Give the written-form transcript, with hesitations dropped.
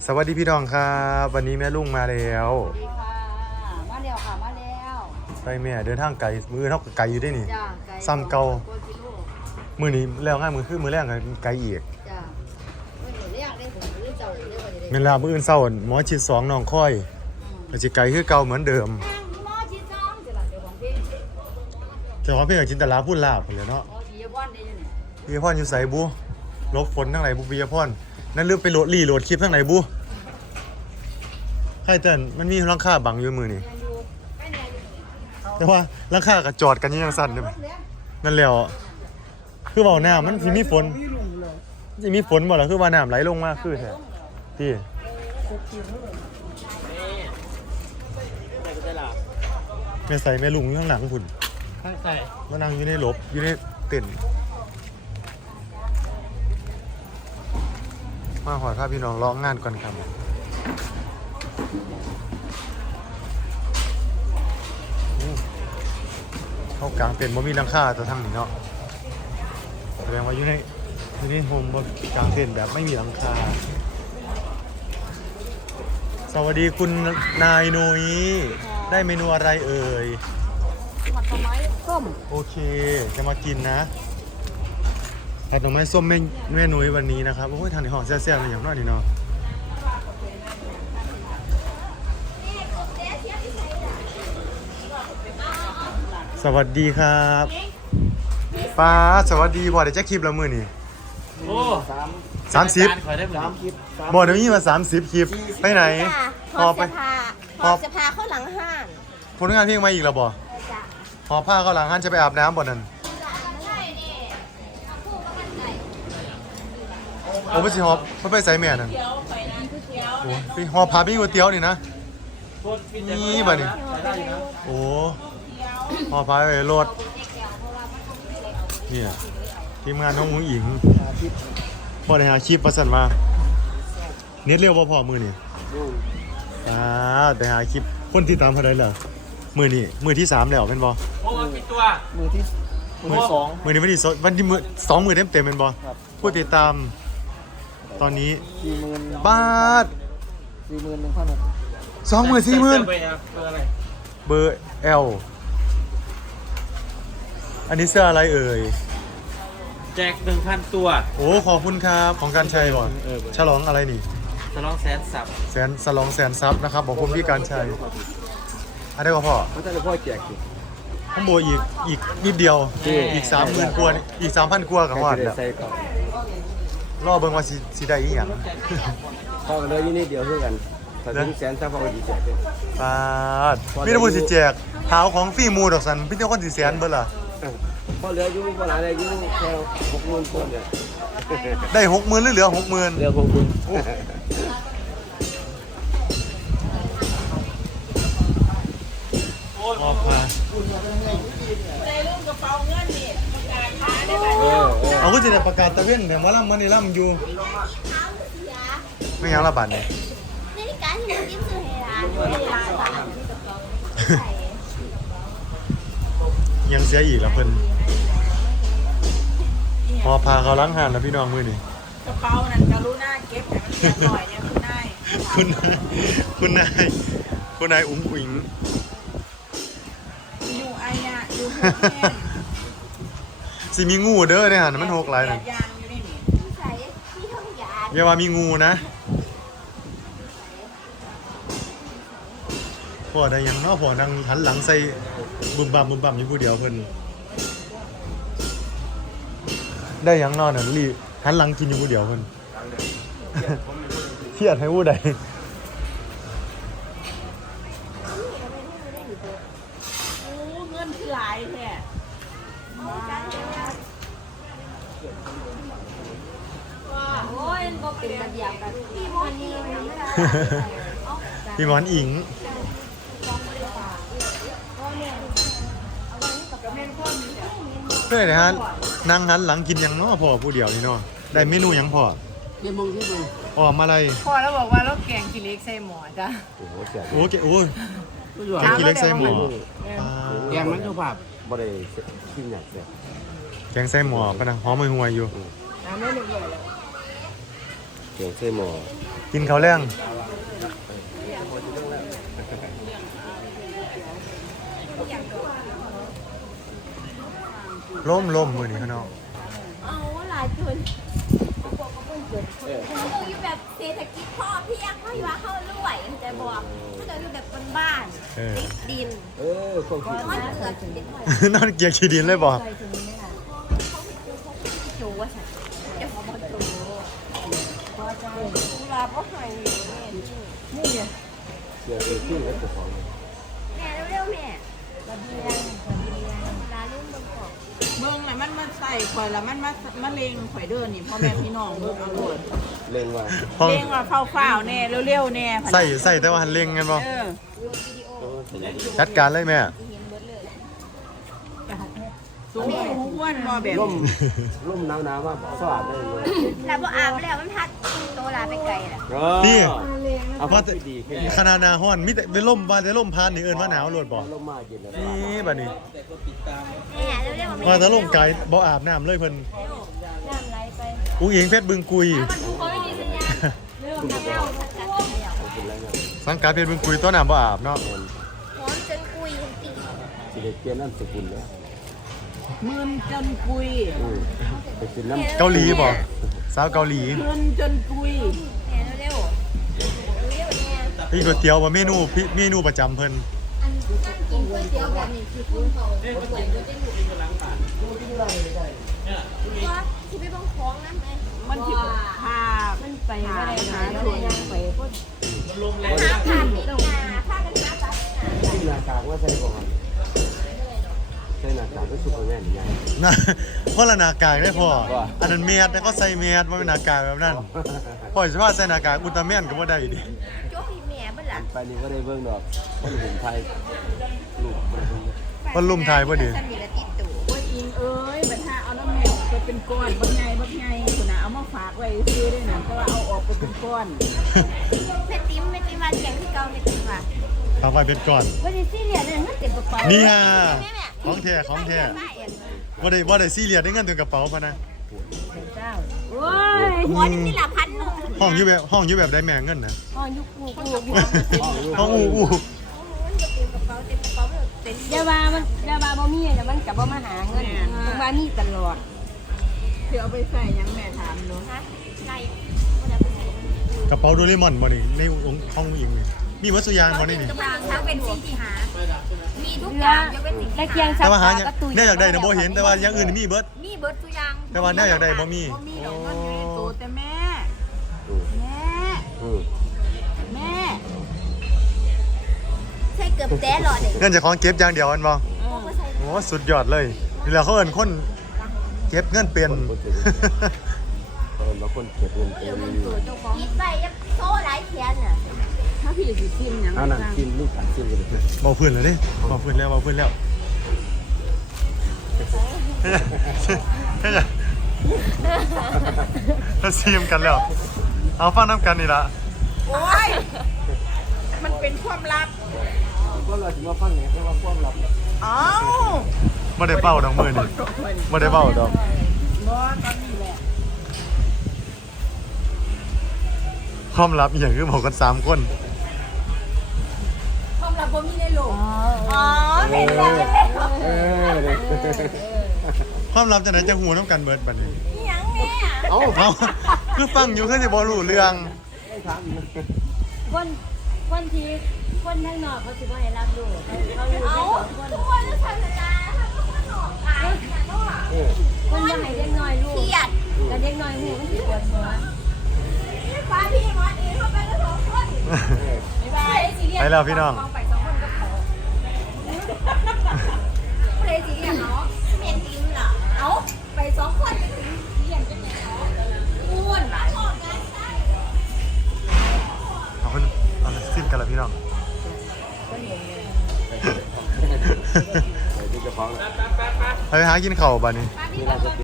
สวัสดีพี่น้องครับวันนี้แม่ลุงมาแล้วสวัสดีค่ะมาแล้วค่ะมาแล้วไปแม่เดินทางไกลมือเท่ากับไกลอยู่ได้นี่จ้าไก่ซ้ำเก่าโกกิโลมือนี้แล้วง่ายมือคือมือแรกกันไกลอีกจ้าเมื่อเรียกได้ผมหรือเจ้าเรียกว่าจะได้เวลามื้ออื่นเช้าหมอชิด2น้องค่อยก็สิไกลคือเก่าเหมือนเดิมหม้อชีสองจะหลับเดี๋ยวของพี่เจ้าของเพลงกับจินตลาพูดลาบพุ่นแหล้วเนาะอ๋อชียบอนได้ยังไงวิยพรอยู่ไสบุลบฝนทั้งไหนบุวิยพรนั่นลืมไปโหลดคลิปทั้งไหนบุใช่เติ้นมันมีหลังคาบังอยู่มือนี่ยังอยู่ไม่แน่อยู่แต่ว่าหลังคาก็จอดกันอยู่จังซั่นเด้อนั่นแล้วคือเว้าน้ามันสิมีฝนสิมีฝนบ่ล่ะคือว่าน้ำไหลลงมาคือแท้พี่แม่ใส่แม่ลุงอยู่ข้างหลังพุ่นข้างใส่มานั่งอยู่ในหลบอยู่ในเต็นท์มาหอดพาพี่น้องร้องงานก่อนครับเข้ากลางเต็นท์บ่มีหลังคาตัวทางนี้เนาะแสดงว่าอยู่ในโฮมบ่กลางเต็นท์แบบไม่มีหลังคาสวัสดีคุณนายนุ้ยได้เมนูอะไรเอ่ยผัดผลไม้ส้มโอเคจะมากินนะผัดหน่อไม้ส้มแม่นุ้ยวันนี้นะครับโอ้ยทางในห้องแซ่บๆเลยอย่างน้อยนี่เนาะสวัสดีครับป้าสวัสดีบอดเดี๋ยวจะคลิปละมือนี่โอ้ 30 ขอได้เหมือนบอดเดี๋ยวนี้มา30คลิปไปไหนหอบเสื้อผ้าหอบเสื้อผ้าเข้าหลังห้านผลงานเพลงมาอีกแล้วบ่จ้ะหอบผ้าเข้าหลังหันจะไปอาบน้ำบ่นั่นโอ้ไปสิหอบไปใส่แม่นั่นโอ้ไปหอบผ้าไปก๋วยเตี๋ยวนี่นะ นี่บ่นี่ โอ้หอบผ้าไปรถเนี่ยทีมงานน้องมุ้งหญิงบ่ได้หาคลิปประสันมาเน็ตเร็วบ่พอมือนี่ไปหาคลิปคนที่ตามเขาได้เหรอมือนี่มือที่3แล้วเป็นบ่โอ้กี่ตัวมือนี้วันที่สองมือเต็มเป็นบ่ผู้ติดตามตอนนี้บาท 40,000 40,000 เบอร์อะไรเบอร์ L อันนี้เสื้ออะไรเอ่ยแจก 1,000 ตัวโอ้ขอบคุณครับของการชัยบ่ฉลองอะไรนี่สลองแสนสับฉลองแสนซับนะครับบอกคุณพี่การชัยอันนี้ก็พอเขาจะพ่อแจกอยู่ข้างบนอีกนิดเดียวอีก 30,000 กว่าอีก 3,000 กว่ากับฮอดแล้วใส่ก่อนรอเบิ่งว่าสิได้อีหยังพ่อกันเลยยี่นี่เดียวเท่ากันถ้าถึงแสนถ้าพ่อก็ดีแจกเลยปาดมีแต่ผู้สิแจกหาวของฟรีหมูดอกสันพี่เจ้าคนสิแสนเบิดล่ะพ่อเหลืออยู่พ่อหลานเหลืออยู่แค่60,000คนเนี่ยได้ 60,000หรือเหลือ 60,000 เหลือ60,000 ออกมา เอาก็จะได้ประกาศตะเวนแต่ว่าล่ำมันนี่ล่ำอยู่ไม่ยังละบาทเนี่ยนาฬิกาที่มันยิ้มซื้อให้ร้านไม่ได้ร้านยังเสียอีกแล้วเพิ่นพอพาเขาล้างหานแล้วพี่น้องมือนี่กระเป๋านั่นกรุณาเก็บแต่มันเสียหน่อยเนี่ยคุณนายคุณนายอุ๋งอุ๋งอยู่ไอ้เนี่ยอยู่หัวแม่สิมีงูเด้อเนี่ยหันมันหกหลายนั่นยางอยู่นี่นี่ใส่ที่ท้องยาอย่าว่ามีงูนะพ่อได้ยังเนาะพ่อนั่งหันหลังใส่บุมบัมอยู่ผู้เดียวเพิ่นได้ยังเนอนน่ะรีหันหลังกินอยู่ผู้เดียวเพิ่น เครียดให้ผู้ใดโอ้เงินคือหลายแท้โอ้ยบอกเป็นระเบียบกันพี่มอนนี่ไม่ได้พี่หมอนอิงเพื่อนนะฮะนั่งหันหลังกินหยังเนาะพ่อผู้เดียวนี่เนาะได้เมนูหยังพ่อเดี๋ยวมึงที่มึงออกมาอะไรพอแล้วบอกว่าเราแกงกิเล็กใส่หมอจ้ะโอ้โหแจกโอ้เกโอ้ยแกแกงขี้เหล็กใส่หม้อแกงมันเท่าภาพบ่ได้กินหนักแจกแกงใส่หม้อปะนะหอมห่วยๆอยู่น้ำไม่หนุนเลยเดี๋ยวใส่หม้อกินข้าวแรงล่มมือนี่เขาเนาะเอาหลายคนเราอยู่แบบเศรษฐกิจพ่อเพียงเขาอยู่ว่าเขารวยแต่บอกเขาจะอยู่แบบบ้านๆติดดินความคิดนอนเกิดเป็นหอยนอนเกียร์ขี้ดินเลยบ่โจว่าฉันจะขอมาโจเวลาพ่อหอยนี่เสียไปขึ้นแล้วจะของแม่เร็วๆแม่ระเบียงลาลุ่มบนเกาะเบิ่งน่ะมันมาใส่ข่อยแล้วมันมาเลงข่อยเด้อนี่พ่อแม่พี่น้องเบิ่งเอาโลดเล่นว่าห้องเลงว่าฟ้าวๆแน่เร็วๆแน่พะนะใส่แต่ว่าหันเล็งกันบ่เออจัดการเลยแม่สูงอ้วนบ่แบบร่มหนาวๆมาสวัสดีเลยแล้วพออาบแล้วมันพัดโตลาไปไกลละนี่เอาว่าแต่ดีขึ้นขนาดหนาฮ้อนมีแต่เป็นลมว่าแต่ลมพานนี่เอิ้นว่าหนาวโลดบ่ร่มมาเย็นแล้วนี่บัดนี้แม่เร็วๆว่าแต่ลมไกลบ่อาบน้ำเลยเพิ่นน้ำไหลไปอุ้งอิงเพชรบึงกุยมันดูเขาไม่มีสัญญาณเริ่มแล้วมันกัดเดียวเป็นไรนะสังกัดเพชรบึงกุยต้นน้ำบ่อาบเนาะหอมจนคุยจนตีสิได้เปลี่ยนน้ำสกุลแล้วมึนจนกุยไปกินน้ำเกาหลีบ่สาวเกาหลีมึนจนกุยแม่เร็วๆเร็วๆเนี่ยพี่ก๋วยเตี๋ยวบ่เมนูประจำเพิ่นอันนั่งกินก๋วยเตี๋ยวแบบนี้คือคุณเขาว่าที่ไปบังคล้องนั่นไหมมันสิพามันไปไม่ได้หาโดนไปก็หาผ่านนี่นาผ้ากันหาจับที่หน้ากากว่าใส่ก่อนใส่หน้ากากก็สุกแม่นใหญ่นะเพราะละหน้ากากได้พออันนั้นเมียดแล้วก็ใส่เมียดบ่เป็นหน้ากากแบบนั้นพ่อสิว่าใส่หน้ากากอุลตร้าแมนก็บ่ได้ดิโจ้ยแม่บ้านหลังไปนี่ก็ได้เบิ่งดอกคนเห็นไทยลูกมันเพิ่งคนลุมไทยบ่ดิสมีละติดตัวโอ้ยอิงเอ้ยบัดหาเอาน้ำแมวไปเป็นก้อนบักใหญ่พุ่นน่ะเอามาฝากไว้ซื้อได้น่ะแต่ว่าเอาออกไปเป็นก้อนแม่ติ๋มมาแข่งที่เก่าแม่ติ๋มว่ะเอาไปเป็นก่อนวันนี้ซีเรียสเนี่ยมันเต็มกระเป๋านี่ฮะแม่ของแท้ของแท้แม่บ่ได้ซีเรียสได้เงินถึงกระเป๋าพะนะโอ้ยหัวนี่ละพันหนึ่งห้องอยู่แบบได้แม่เงินน่ะอ๋อยุคกูห้องอู้เต็มกระเป๋าเต็มเต็มยาบาบ่มีแต่มันกับบ่มาหาเงินมันว่ามีตลอดเดี๋ยวเอาไปใส่หยังแม่ถามเนาะฮะไงกระเป๋าโดเรมอนบ่นี่ในห้องอิงนี่มีวัสดุยางบ่นี่นี่กำลังทั้งเป็นสิ่งที่หา มีทุกอย่างยกเว้นสิ่งตะที่เกียงหาซัแต่กว่าหาผ้าเนี่ยก็ตุยแน่อยากได้นะบ่เห็นแต่ว่าอย่างอื่นมีเบิดมีเบิร์ดทุกอย่างแต่ว่าแน่อยากได้บ่มีบ่มีดอกมันอยู่ในตู้แต่แม่ แม่ แม่ใช่เกือบแต้หลอดเลยเงินจะของเก็บอย่างเดียวมันบ่เออโอ้สุดยอดเลยนี่แหละเขาเอิ้นคนเก็บเงินเป็นบางคนเก็บเงินเป็นคิดไปยังโซ่หลายเทียนน่ะถ้าพี่สิกินหยังอันนั้นกินลูกขันกินกันเลยเบาพื้นแล้วดิเบาพื้นแล้วเราซีมกันแล้ว เอาฟังน้ำกันนี่ละโอ้ย มันเป็นความลับก็เราถึงมาฟังเนี่ยว่าความลับเอ้าไม่ได้เป้าดอกมือนี่ไม่ได้เป้าดอกบ่ตอนนี้แหละความลับอหย่างคือบอกกัน3 คนความลับบ่มีในโลกอ๋อเห็นแล้วความลับจะไหนจะหูน้ำกันเบิดบัดนี้ยังแม่เอ้าเอาคือฟังอยู่คือสิบ่รู้เรื่องคนที่คนข้างนอกเขาสิบ่ให้รับรู้เขารู้เอาแค่2คนทุกคนจะทำสัญญาถ้าทุกคนออกขายเนี่ยก็ว่าคนบ่ให้เด็กน้อยรู้เครียดแต่เด็กน้อยหูมันสิปวดหัวฟ้าพี่มอสเองเขาไปกัน2 คนไปแล้วพี่น้องไป2 คนก็พอเพลงสีอย่างเนาะเมนติมเหรอเอาไป2 คนไปถึงเรียนกันเนี่ยเนาะอ้วนออกงานได้เอาซิมกันแล้วพี่น้องใส่ที่กระเพาะไปหากินข้าวบัดนี้นี่เราจะ